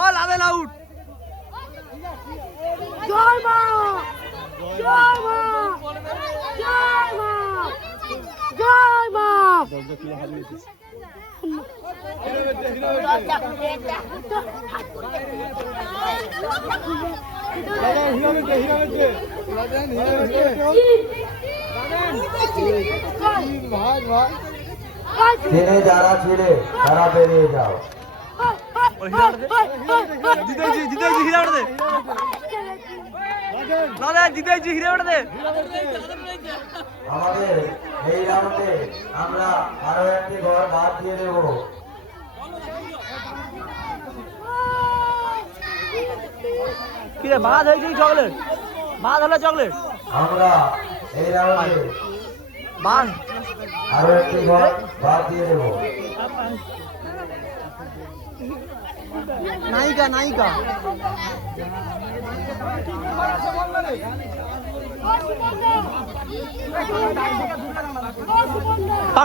ও Laden out. জয় মা, জয় মা, জয় মা, জয় মা। ছেড়ে যারা ছেড়ে তারা বেরিয়ে যাও। জিতেছি জিতেছি হিরা উঠে দে লাদেন, জিতেছি হিরা উঠে দে। আমাদের এই রাউন্ডে আমরা আরো একটি ঘর বাদ দিয়ে দেব। কি রে বাদ হয়েছে চকলেট? বাদ হলো চকলেট। আমরা এই রাউন্ডে বাদ আরো একটি ঘর বাদ দিয়ে দেব। নায়িকা নায়িকা বসু বন্ধ।